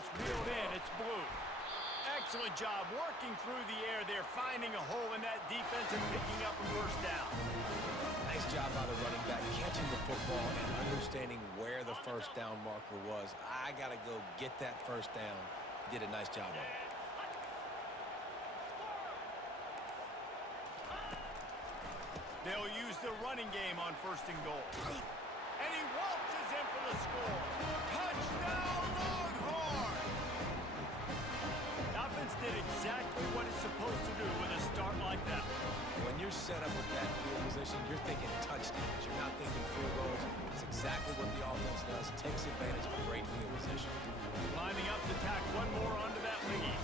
pass reeled in. It's Blue. Excellent job working through the air there, finding a hole in that defense and picking up a first down. Nice job by the running back, catching the football and understanding where the first down marker was. I got to go get that first down. He did a nice job of it. They'll use the running game on first and goal. And he waltzes in for the score. Touchdown, Longhorns! The offense did exactly what it's supposed to do with a start like that. When you're set up with that field position, you're thinking touchdowns. You're not thinking field goals. It's exactly what the offense does. Takes advantage of a great field position. Lining up to tack one more onto that lead.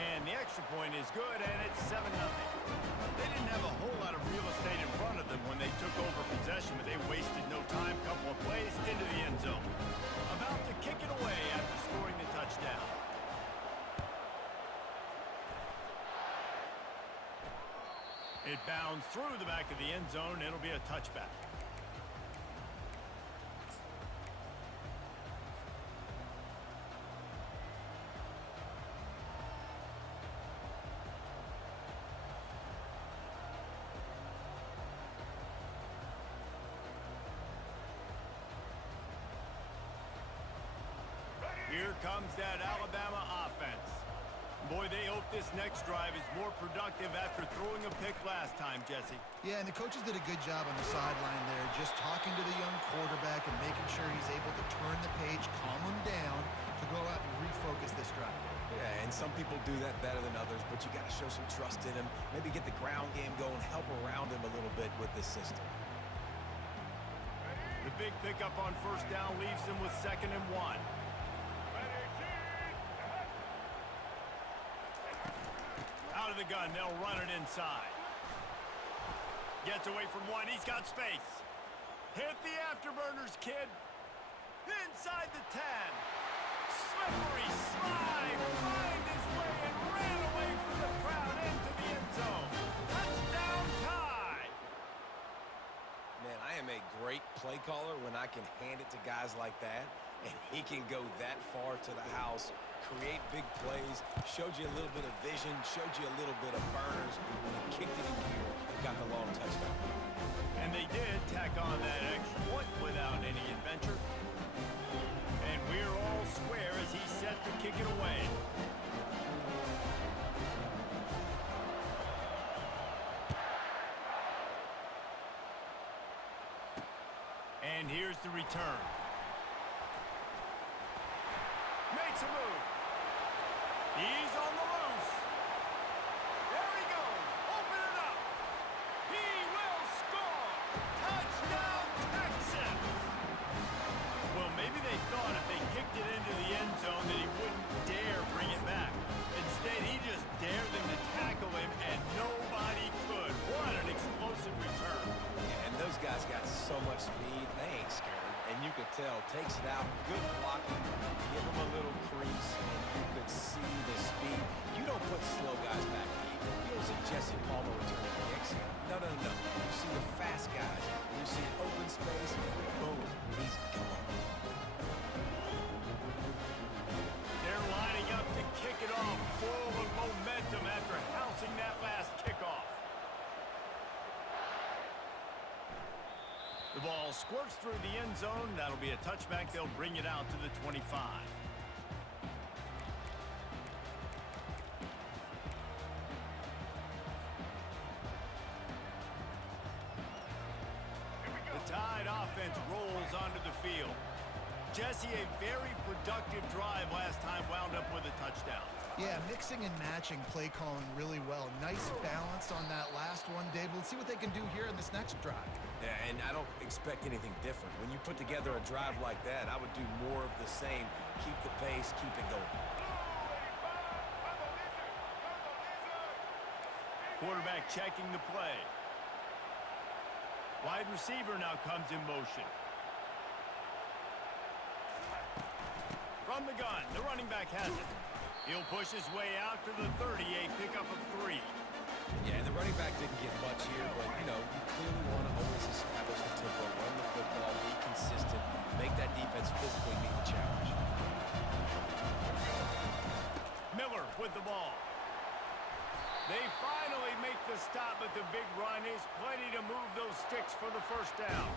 And the extra point is good, and it's 7-0. They didn't have a whole lot of real estate in front of them when they took over possession, but they wasted no time. Couple of plays into the end zone. About to kick it away after scoring the touchdown. It bounds through the back of the end zone. It'll be a touchback. Here comes that Alabama offense. Boy, they hope this next drive is more productive after throwing a pick last time, Jesse. Yeah, and the coaches did a good job on the sideline there, just talking to the young quarterback and making sure he's able to turn the page, calm him down, to go out and refocus this drive. Yeah, and some people do that better than others, but you got to show some trust in him. Maybe get the ground game going, help around him a little bit with this system. The big pickup on first down leaves them with 2nd and 1. Out of the gun, they'll run it inside. Gets away from one, he's got space. Hit the afterburners, kid. Inside the 10. Slippery slide, find his way and ran away from the crowd into the end zone. Touchdown tie. Man, I am a great play caller when I can hand it to guys like that, and he can go that far to the house, create big plays, showed you a little bit of vision, showed you a little bit of burners, and he kicked it in gear and got the long touchdown. And they did tack on that extra point without any adventure. And we're all square as he's set to kick it away. And here's the return. Makes a move. He's on the loose. There he goes. Open it up. He will score. Touchdown, Texans. Well, maybe they thought if they kicked it into the end zone that he wouldn't dare bring it back. Instead, he just dared them to tackle him, and nobody could. What an explosive return. Yeah, and those guys got so much speed, they ain't scared. And you could tell, takes it out, good blocking, give him a little crease, and you could see the speed. You don't put slow guys back deep. You don't see Jesse Palmer returning kicks. No. You see the fast guys. You see an open space, and boom, he's gone. They're lining up to kick it off, full of momentum after housing that last kickoff. The ball squirts through the end zone. That'll be a touchback. They'll bring it out to the 25. The Tide offense rolls onto the field. Jesse, a very productive drive last time, wound up with a touchdown. Yeah, mixing and matching play calling really well. Nice balance on that last one, Dave. Let's see what they can do here in this next drive. Yeah, and I don't expect anything different. When you put together a drive like that, I would do more of the same. Keep the pace, keep it going. Quarterback checking the play. Wide receiver now comes in motion. From the gun, the running back has it. He'll push his way out to the 38, pickup of 3. Yeah, the running back didn't get much here, but, you clearly want to always establish the tempo, run the football, be consistent, make that defense physically meet the challenge. the stop, but the big run is plenty to move those sticks for the first down.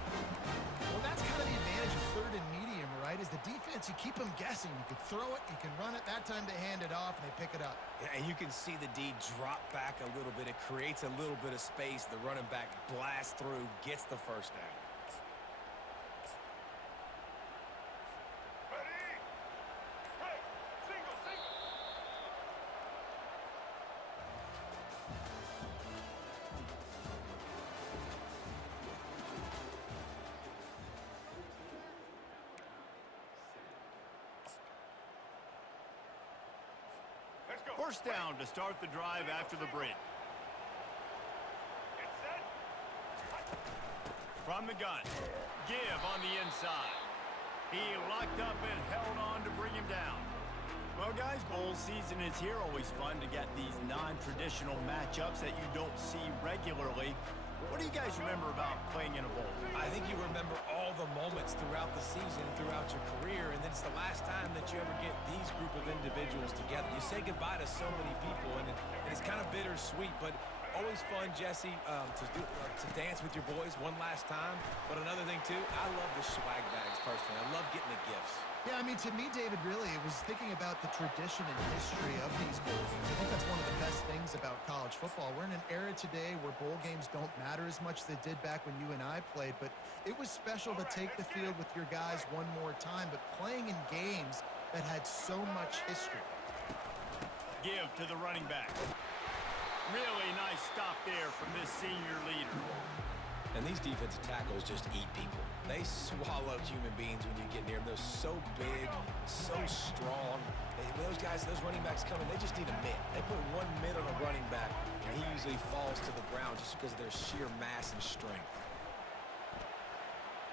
Well, that's kind of the advantage of third and medium, right? Is the defense, you keep them guessing. You can throw it, you can run it. That time they hand it off, and they pick it up. Yeah, and you can see the D drop back a little bit. It creates a little bit of space. The running back blasts through, gets the first down. First down to start the drive after the break. From the gun, give on the inside. He locked up and held on to bring him down. Well, guys, bowl season is here. Always fun to get these non-traditional matchups that you don't see regularly. What do you guys remember about playing in a bowl? I think you remember all the moments throughout the season, throughout your career, and then it's the last time that you ever get these group of individuals together. You say goodbye to so many people, and it's kind of bittersweet, but always fun, Jesse, to dance with your boys one last time. But another thing, too, I love the swag bags, personally. I love getting the gifts. Yeah, I mean, to me, David, really, it was thinking about the tradition and history of these bowl games. I think that's one of the best things about college football. We're in an era today where bowl games don't matter as much as they did back when you and I played, but it was special to take the field with your guys one more time, but playing in games that had so much history. Give to the running back. Really nice stop there from this senior leader. And these defensive tackles just eat people. They swallow human beings when you get near them. They're so big, so strong. Those guys, those running backs come in, they just need a mitt. They put one mitt on a running back, and he usually falls to the ground just because of their sheer mass and strength.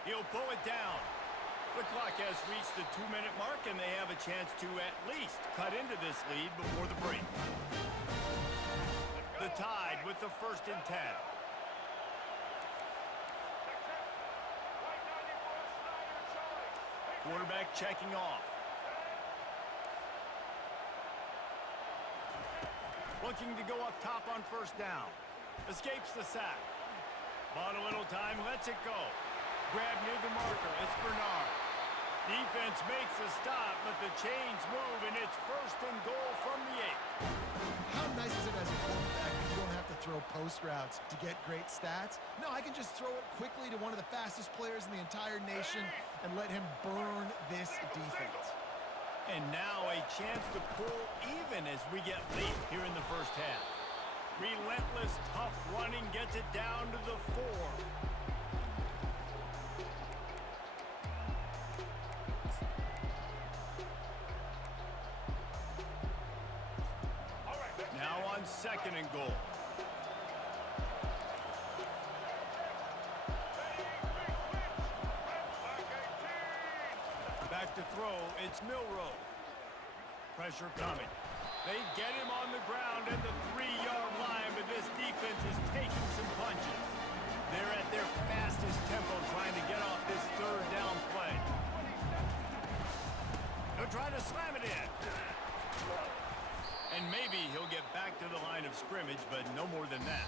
He'll pull it down. The clock has reached the 2-minute mark, and they have a chance to at least cut into this lead before the break. The Tide with the 1st and 10. Quarterback checking off. Looking to go up top on first down. Escapes the sack. Bought a little time, lets it go. Grab near the marker, it's Bernard. Defense makes a stop, but the chains move, and it's 1st and goal from the 8. How nice is it as a quarterback that you don't have to throw post routes to get great stats? No, I can just throw it quickly to one of the fastest players in the entire nation and let him burn this defense. And now a chance to pull even as we get late here in the first half. Relentless, tough running gets it down to the 4. Now on 2nd and goal. Back to throw, it's Milroe. Pressure coming. They get him on the ground at the 3-yard line, but this defense is taking some punches. They're at their fastest tempo trying to get off this 3rd down play. They're trying to slam it in. And maybe he'll get back to the line of scrimmage, but no more than that.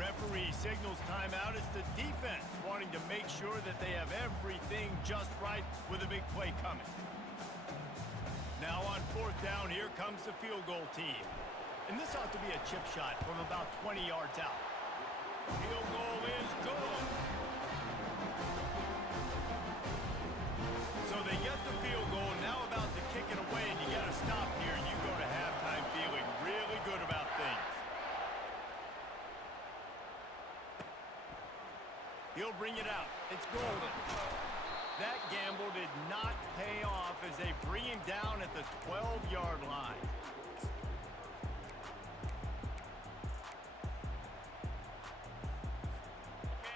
Referee signals timeout. It's the defense wanting to make sure that they have everything just right with a big play coming. Now on 4th down, here comes the field goal team. And this ought to be a chip shot from about 20 yards out. Field goal is good. So they get the field goal, now about to kick it away, and you got to stop here. You go to halftime feeling really good about things. He'll bring it out. It's golden. That gamble did not pay off as they bring him down at the 12-yard line.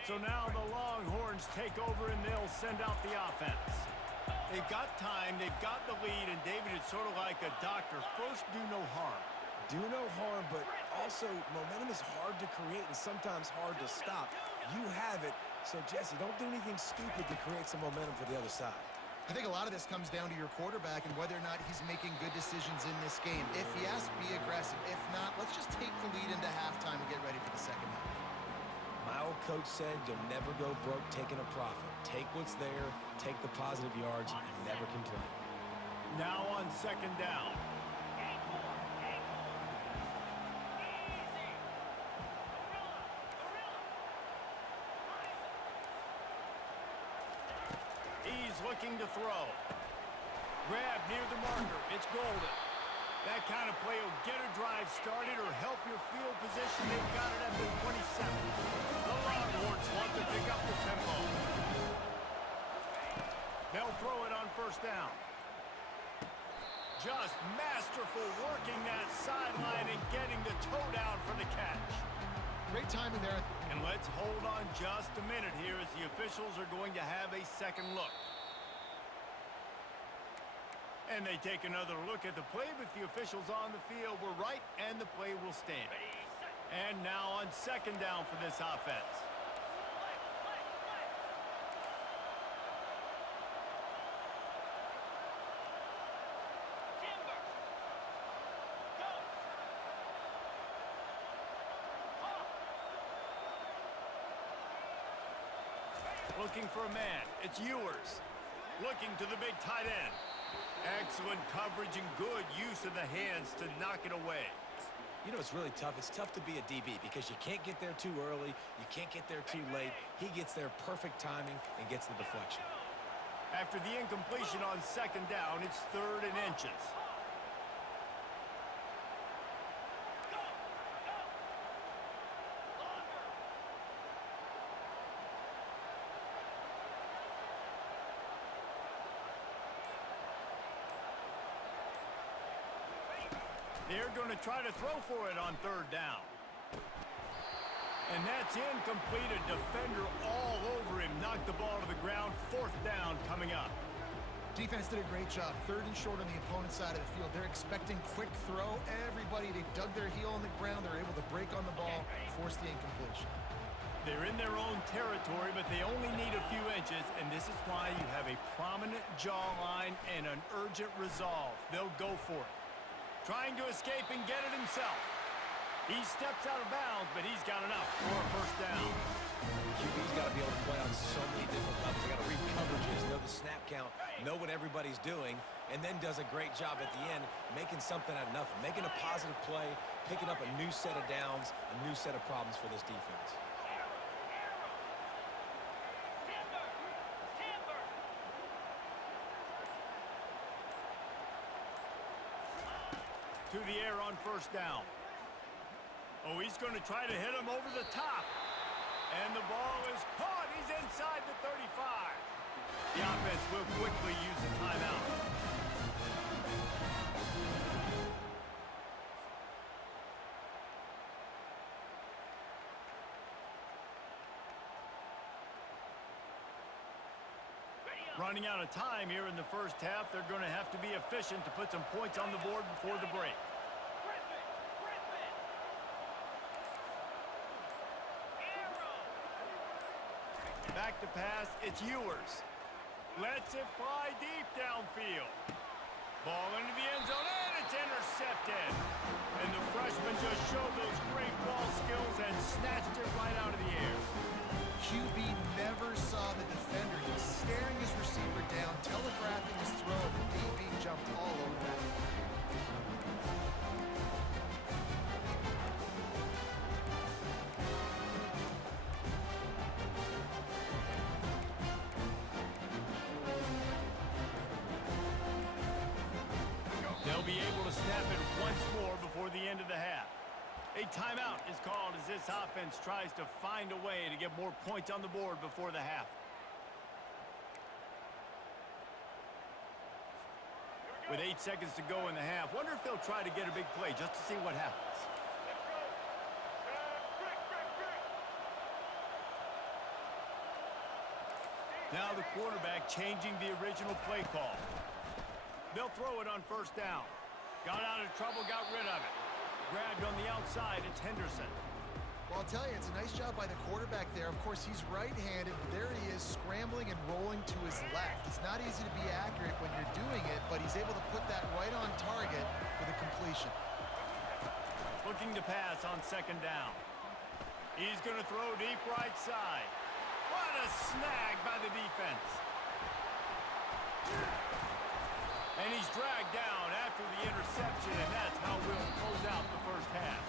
So now the Longhorns take over and they'll send out the offense. They've got time, they've got the lead, and David, it's sort of like a doctor. First, do no harm. Do no harm, but also momentum is hard to create and sometimes hard to stop. You have it, so Jesse, don't do anything stupid to create some momentum for the other side. I think a lot of this comes down to your quarterback and whether or not he's making good decisions in this game. If he has to be aggressive. If not, let's just take the lead into halftime and get ready for the second half. My old coach said you'll never go broke taking a profit. Take what's there, take the positive yards, and never complain. Now on second down. He's looking to throw. Grab near the marker. It's Golden. That kind of play will get a drive started or help your field position. They've got it at the 27. The Longhorns want to pick up the tempo. They'll throw it on first down. Just masterful working that sideline and getting the toe down for the catch. Great timing there. And let's hold on just a minute here as the officials are going to have a second look. And they take another look at the play, but the officials on the field were right, and the play will stand. And now on second down for this offense. Looking for a man. It's Ewers. Looking to the big tight end. Excellent coverage and good use of the hands to knock it away. You know, it's really tough. It's tough to be a DB because you can't get there too early. You can't get there too late. He gets there perfect timing and gets the deflection. After the incompletion on second down, it's 3rd and inches. They're going to try to throw for it on 3rd down. And that's incomplete. A defender all over him. Knocked the ball to the ground. 4th down coming up. Defense did a great job. 3rd and short on the opponent's side of the field. They're expecting quick throw. Everybody, they dug their heel on the ground. They're able to break on the ball, force the incompletion. They're in their own territory, but they only need a few inches, and this is why you have a prominent jawline and an urgent resolve. They'll go for it. Trying to escape and get it himself. He steps out of bounds, but he's got enough for a 1st down. QB's got to be able to play on so many different levels. They got to read coverages, know the snap count, know what everybody's doing, and then does a great job at the end making something out of nothing, making a positive play, picking up a new set of downs, a new set of problems for this defense. To the air on 1st down. Oh, he's going to try to hit him over the top. And the ball is caught. He's inside the 35. The offense will quickly use a timeout. Running out of time here in the 1st half. They're going to have to be efficient to put some points on the board before the break. Back to pass, it's Ewers. Lets it fly deep downfield. Ball into the end zone, and it's intercepted. And the freshman just showed those great ball skills and snatched it right out of the air. QB never saw the defender. He's staring his receiver down, telegraphing his throw, and the DB jumped all over that. They'll be able to snap it once more before the end of the half. A timeout is called as this offense tries to find a way to get more points on the board before the half. With 8 seconds to go in the half, wonder if they'll try to get a big play just to see what happens. Now the quarterback changing the original play call. They'll throw it on 1st down. Got out of trouble, got rid of it. Grabbed on the outside, it's Henderson. Well, I'll tell you, it's a nice job by the quarterback there. Of course, he's right-handed, but there he is scrambling and rolling to his left. It's not easy to be accurate when you're doing it, but he's able to put that right on target for the completion. Looking to pass on second down. He's going to throw deep right side. What a snag by the defense. And he's dragged down after the interception, and that's how we'll close out the first half.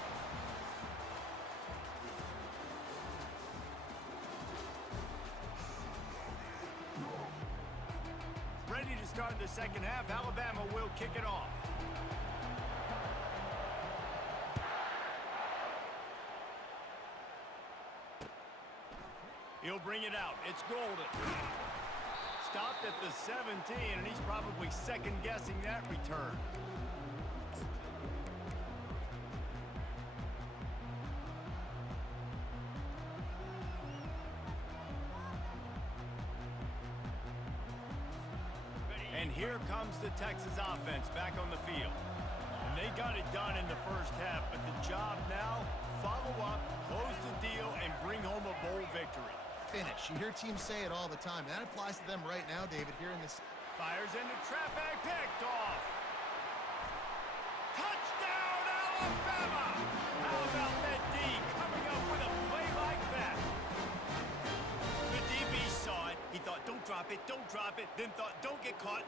Ready to start the second half. Alabama will kick it off. He'll bring it out. It's Golden. Stopped at the 17, and he's probably second-guessing that return. And here comes the Texas offense back on the field. And they got it done in the first half, but the job now, follow up, close the deal, and bring home a bowl victory. Finish. You hear teams say it all the time. That applies to them right now, David, here in this. Fires into traffic, picked off. Touchdown, Alabama! How about that D coming up with a play like that? The DB saw it. He thought, don't drop it, then thought, don't get caught,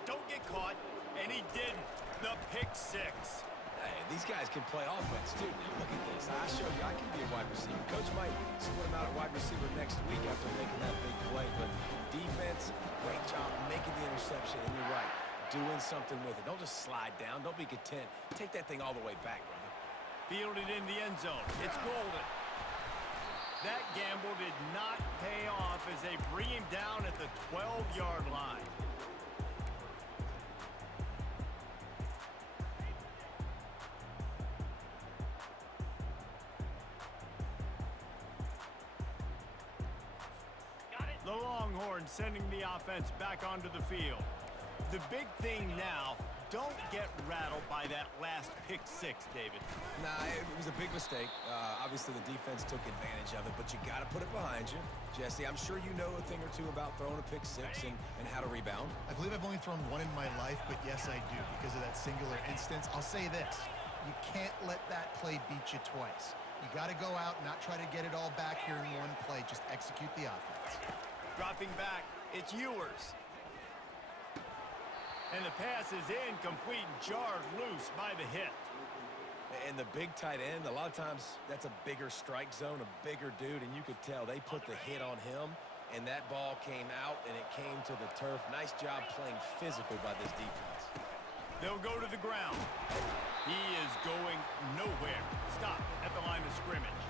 and he didn't. The pick six. Hey, these guys can play offense, too. Now, look at this. I showed you I can be a wide receiver. Coach might split him out at wide receiver next week after making that big play. But defense, great job making the interception. And you're right, doing something with it. Don't just slide down. Don't be content. Take that thing all the way back, brother. Fielded in the end zone. It's Golden. That gamble did not pay off as they bring him down at the 12-yard line. The Longhorns sending the offense back onto the field. The big thing now, don't get rattled by that last pick six, David. Nah, it was a big mistake. Obviously, the defense took advantage of it, but you got to put it behind you. Jesse, I'm sure you know a thing or two about throwing a pick six and how to rebound. I believe I've only thrown one in my life, but yes, I do, because of that singular instance. I'll say this. You can't let that play beat you twice. You got to go out and not try to get it all back here in one play. Just execute the offense. Dropping back, it's Ewers. And the pass is incomplete, jarred loose by the hit. And the big tight end, a lot of times that's a bigger strike zone, a bigger dude, and you could tell they put the hit on him, and that ball came out, and it came to the turf. Nice job playing physical by this defense. They'll go to the ground. He is going nowhere. Stop at the line of scrimmage.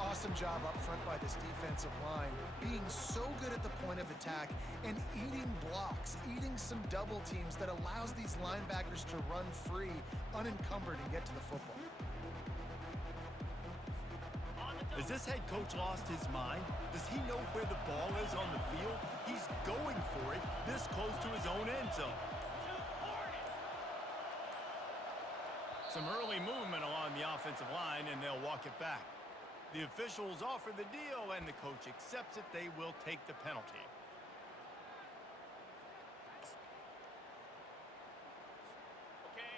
Awesome job up front by this defensive line, being so good at the point of attack and eating blocks, eating some double teams that allows these linebackers to run free, unencumbered, and get to the football. Has this head coach lost his mind? Does he know where the ball is on the field? He's going for it this close to his own end zone. Some early movement along the offensive line, and they'll walk it back. The officials offer the deal, and the coach accepts it. They will take the penalty.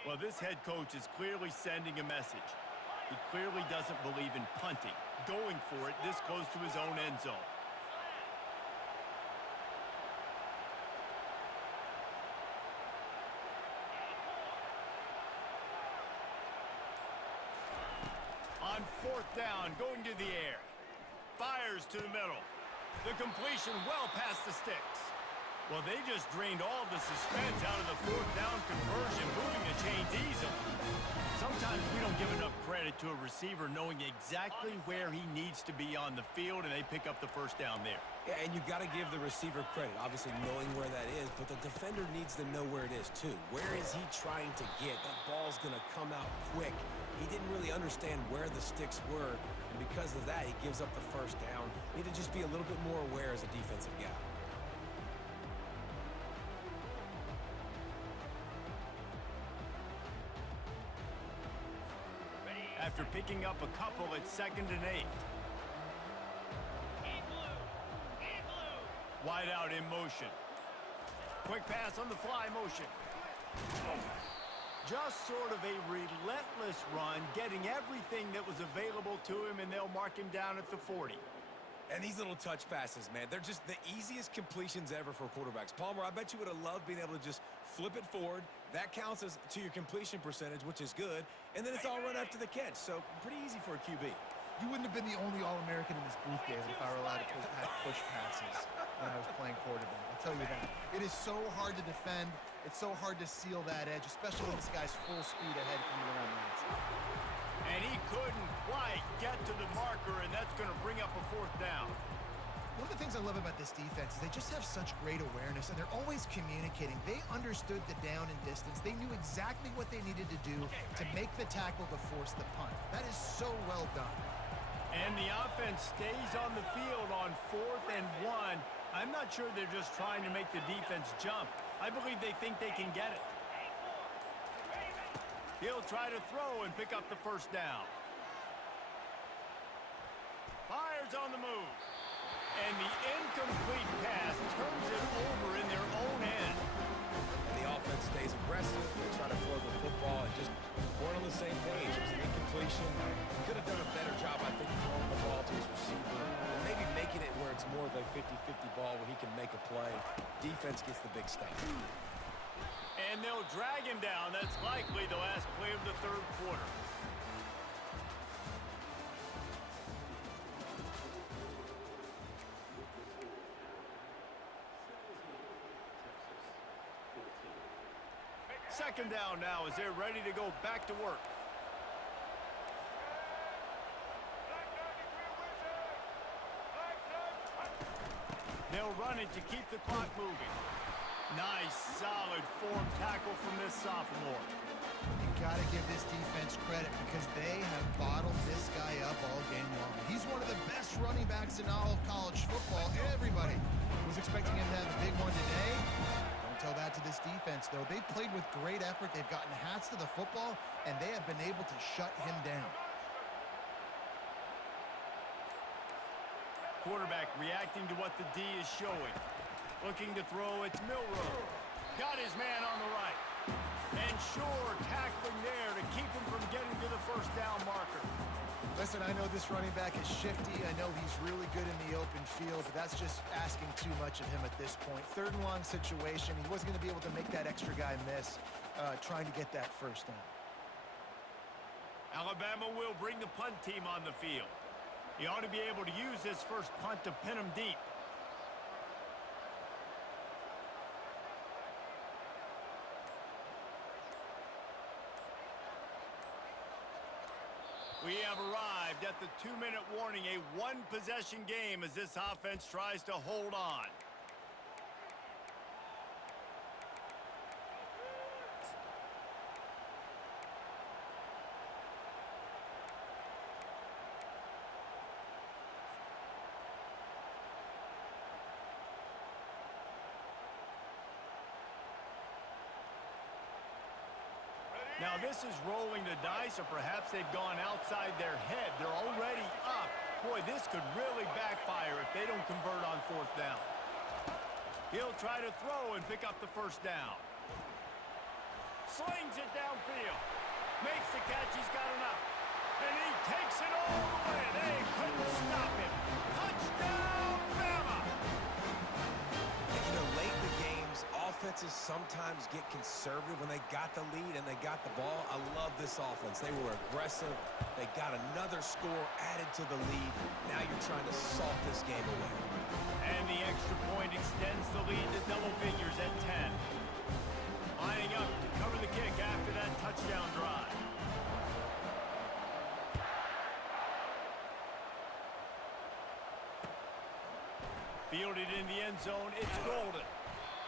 Well, this head coach is clearly sending a message. He clearly doesn't believe in punting, going for it this close to his own end zone. On fourth down, going to the air. Fires to the middle. The completion well past the sticks. Well, they just drained all the suspense out of the fourth down conversion, moving the chains easily. Sometimes we don't give enough credit to a receiver knowing exactly where he needs to be on the field, and they pick up the first down there. Yeah, and you got to give the receiver credit, obviously knowing where that is, but the defender needs to know where it is too. Where is he trying to get? That ball's going to come out quick. He didn't really understand where the sticks were, and because of that, he gives up the first down. Need to just be a little bit more aware as a defensive guy. After picking up a couple, it's 2nd and 8. Wide out in motion. Quick pass on the fly motion. Just sort of a relentless run, getting everything that was available to him, and they'll mark him down at the 40. And these little touch passes, man, they're just the easiest completions ever for quarterbacks. Palmer, I bet you would have loved being able to just flip it forward. That counts as to your completion percentage, which is good. And then it's all run after the catch, so pretty easy for a QB. You wouldn't have been the only All-American in this booth, David, if I were allowed to have push passes when I was playing quarterback. I'll tell you that. It is so hard to defend. It's so hard to seal that edge, especially when this guy's full speed ahead coming around the outside. And he couldn't quite get to the marker, and that's going to bring up a 4th down. One of the things I love about this defense is they just have such great awareness, and they're always communicating. They understood the down and distance. They knew exactly what they needed to do to make the tackle to force the punt. That is so well done. And the offense stays on the field on 4th and 1. I'm not sure they're just trying to make the defense jump. I believe they think they can get it. He'll try to throw and pick up the 1st down. Fires on the move. And the incomplete pass turns it over in their own end. And the offense stays aggressive. They try to throw the football and just weren't on the same page. It was an incompletion. He could have done a better job, I think, throwing the ball to his receiver. And maybe making it where it's more of a 50-50 ball where he can make a play. Defense gets the big stop. And they'll drag him down. That's likely the last play of the 3rd quarter. Second down now as they're ready to go back to work. They'll run it to keep the clock moving. Nice, solid form tackle from this sophomore. You got to give this defense credit because they have bottled this guy up all game long. He's one of the best running backs in all of college football. Everybody was expecting him to have a big one today. Don't tell that to this defense, though. They've played with great effort. They've gotten hats to the football, and they have been able to shut him down. Quarterback reacting to what the D is showing. Looking to throw, it's Milroe. Got his man on the right. And Shore tackling there to keep him from getting to the 1st down marker. Listen, I know this running back is shifty. I know he's really good in the open field, but that's just asking too much of him at this point. 3rd and long situation. He wasn't going to be able to make that extra guy miss trying to get that 1st down. Alabama will bring the punt team on the field. He ought to be able to use this 1st punt to pin him deep. We have arrived at the 2-minute warning, a 1-possession game as this offense tries to hold on. Now this is rolling the dice, or perhaps they've gone outside their head. They're already up. Boy, this could really backfire if they don't convert on 4th down. He'll try to throw and pick up the 1st down. Slings it downfield. Makes the catch. He's got enough. And he takes it all the way. They couldn't stop him. Touchdown, Bama! And, you know, late in the games, offenses sometimes get conservative when they got the lead and they got the ball. I love this offense. They were aggressive. They got another score added to the lead. Now you're trying to salt this game away. And the extra point extends the lead to double figures at 10. Lining up to cover the kick after that touchdown drive. Fielded in the end zone, it's Golden.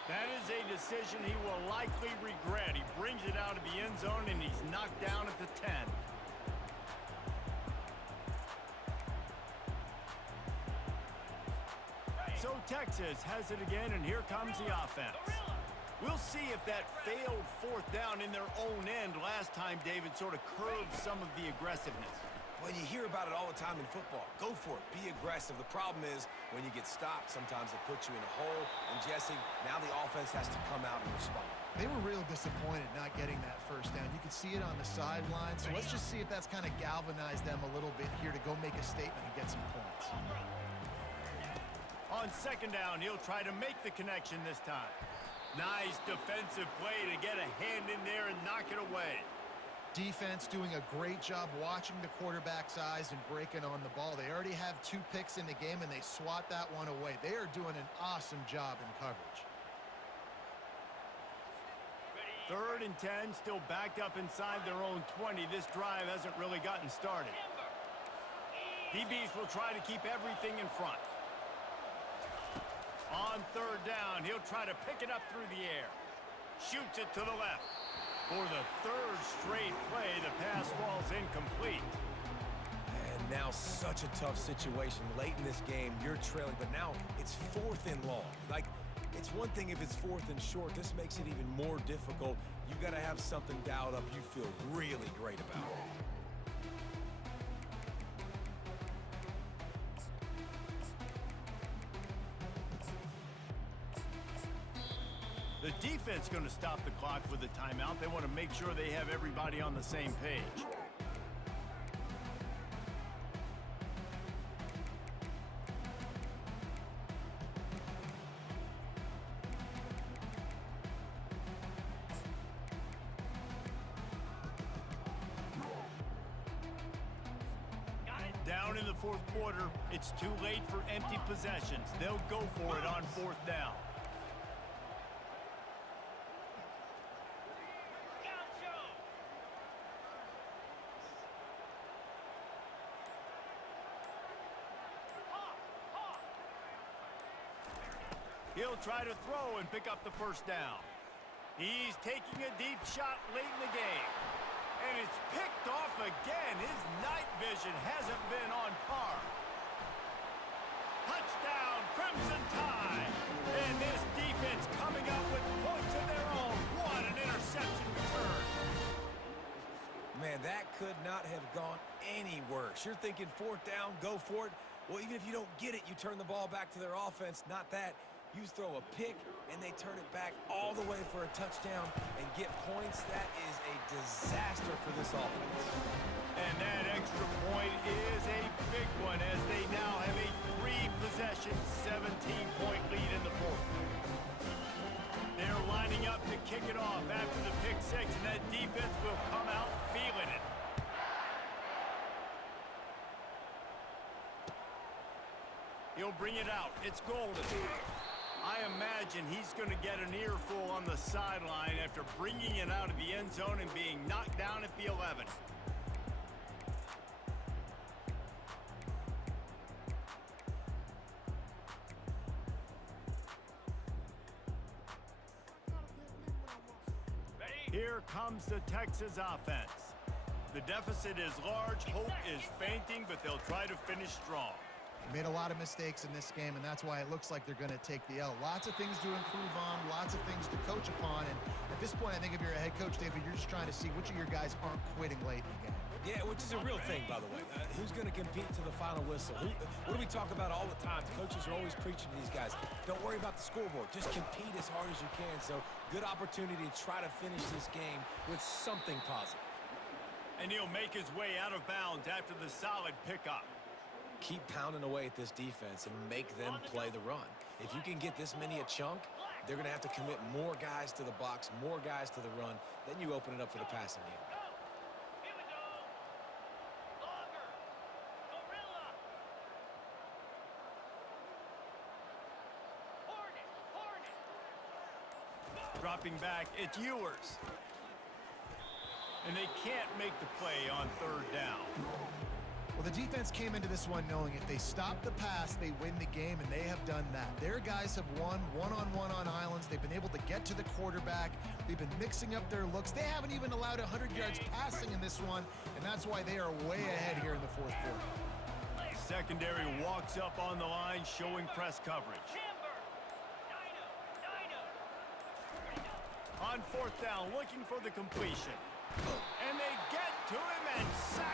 That is a decision he will likely regret. He brings it out of the end zone, and he's knocked down at the 10. So Texas has it again, and here comes the offense. We'll see if that failed 4th down in their own end last time, David, sort of curbed some of the aggressiveness. Well, you hear about it all the time in football. Go for it. Be aggressive. The problem is when you get stopped, sometimes it puts you in a hole. And, Jesse, now the offense has to come out and respond. They were real disappointed not getting that first down. You could see it on the sideline. So let's just see if that's kind of galvanized them a little bit here to go make a statement and get some points. On second down, he'll try to make the connection this time. Nice defensive play to get a hand in there and knock it away. Defense doing a great job watching the quarterback's eyes and breaking on the ball. They already have 2 picks in the game, and they swat that one away. They are doing an awesome job in coverage. 3rd and 10, still backed up inside their own 20. This drive hasn't really gotten started. DBs will try to keep everything in front. On 3rd down, he'll try to pick it up through the air. Shoots it to the left. For the 3rd straight play, the pass falls incomplete. And now such a tough situation. Late in this game, you're trailing, but now it's 4th and long. Like, it's one thing if it's 4th and short. This makes it even more difficult. You got to have something dialed up you feel really great about. The defense going to stop the clock with a timeout. They want to make sure they have everybody on the same page. Down in the 4th quarter, it's too late for empty possessions. They'll go for it on 4th down. He'll try to throw and pick up the 1st down. He's taking a deep shot late in the game. And it's picked off again. His night vision hasn't been on par. Touchdown, Crimson Tide. And this defense coming up with points of their own. What an interception return. Man, that could not have gone any worse. You're thinking 4th down, go for it. Well, even if you don't get it, you turn the ball back to their offense. Not that. You throw a pick, and they turn it back all the way for a touchdown and get points. That is a disaster for this offense. And that extra point is a big one as they now have a 3-possession, 17-point lead in the 4th. They're lining up to kick it off after the pick 6, and that defense will come out feeling it. He'll bring it out. It's Golden. I imagine he's going to get an earful on the sideline after bringing it out of the end zone and being knocked down at the 11. Here comes the Texas offense. The deficit is large, hope is fainting, but they'll try to finish strong. Made a lot of mistakes in this game, and that's why it looks like they're going to take the L. Lots of things to improve on, lots of things to coach upon, and at this point, I think if you're a head coach, David, you're just trying to see which of your guys aren't quitting late in the game. Yeah, which is a real thing, by the way. Who's going to compete to the final whistle? What do we talk about all the time? The coaches are always preaching to these guys. Don't worry about the scoreboard. Just compete as hard as you can. So, good opportunity to try to finish this game with something positive. And he'll make his way out of bounds after the solid pickup. Keep pounding away at this defense and make them play the run. If you can get this many a chunk, they're going to have to commit more guys to the box, more guys to the run. Then you open it up for the passing game. Dropping back, it's Ewers. And they can't make the play on 3rd down. Well, the defense came into this one knowing if they stop the pass, they win the game, and they have done that. Their guys have won one-on-one on islands. They've been able to get to the quarterback. They've been mixing up their looks. They haven't even allowed 100 yards passing in this one, and that's why they are way ahead here in the 4th quarter. Secondary walks up on the line, showing press coverage. On 4th down, looking for the completion. And they get to him and sack